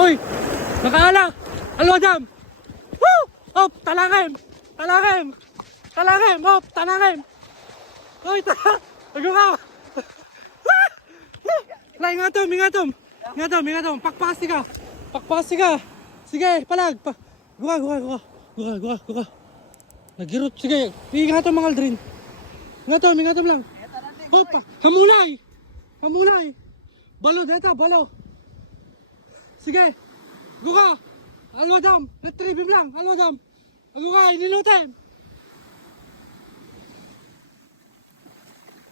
Hoy! Nakaala! Alwadam! Woo! Hop! Talangim! Talangim! Talangim! Hop! Talangim! Hoy! Nagawa! Ingatom! Ingatom! Ingatom! Ingatom! Pakpasi ka! Pakpasi ka! Sige! Palag! Guka! Guka! Guka! Guka! Guka! Guka! Nagirot! Sige! Ingatom mga Aldrin! Ingatom! Ingatom lang! Hop! Hamulay! Hamulay! Balo! Deta! Balo! Sige! Guka! Alwadam! Retrieve lang! Alwadam! Guka! Inilutin!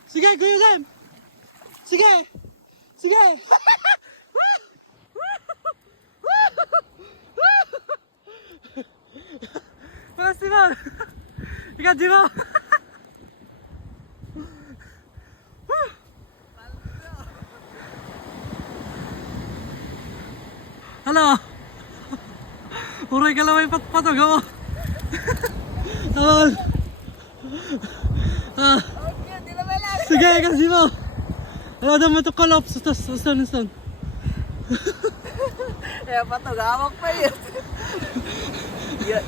Sige! Guyodem! Sige! Sige! Makasih mo! Ikaw di mo! Halo! Uray ka lang may patpatog ako! Tawal! Sige! Kasi mo! Ano daw mo ito kalops? Saan? Eh, patugawak pa yun. Yan.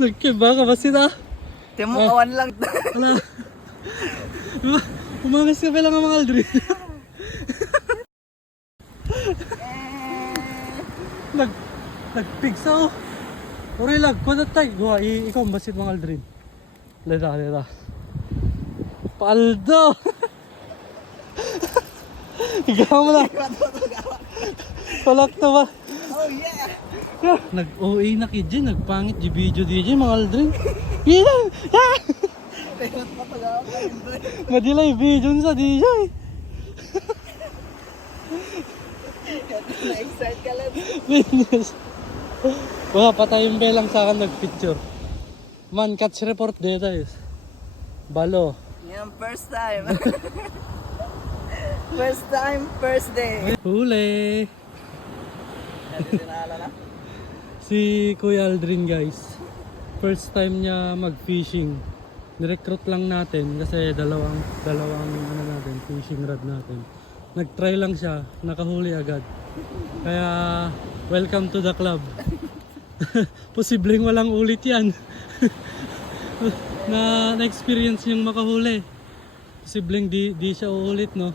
Nagkiba ka ba sila? Timo, awan lang. Wala. Umangas ka pa lang ang mga Aldrin. Nagpigsa oh. Uri lag, kunat tayo. Gawa, ikaw basit mga Aldrin. Leda. Paldo! Ikaw mo lang. Palak na ba? Oh yeah! Nag-OA na kid dyan, nagpangit di video DJ mga Aldrin. Bilang! Pero patugawak pa yun doon. Madilay video sa DJ. Na-excite ka lang. Goodness. Wala, patay yung belang sa akin nag-picture. Man, catch report data is. Balo. Yan, first time. First time, first day. Huli. Hindi tinala na. Si Kuya Aldrin guys. First time niya mag-fishing. Nirecruit lang natin kasi dalawang ano natin, fishing rod natin. Nag-try lang siya, nakahuli agad. Kaya welcome to the club. Posibleng walang ulit yan. na-experience yung makahuli. Posibleng di siya uulit, no?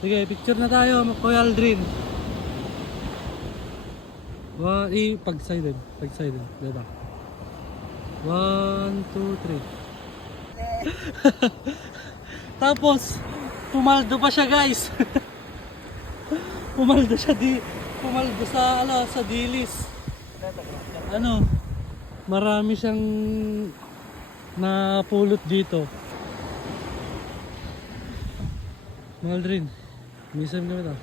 Sige, picture na tayo, Kuya Aldrin. Pag-sided. Diba? 1, 2, 3. Tapos, pumaldo pa siya guys. Pumaldo sa dilis. Ano, marami siyang napulot dito. Aldrin, misam kami ito.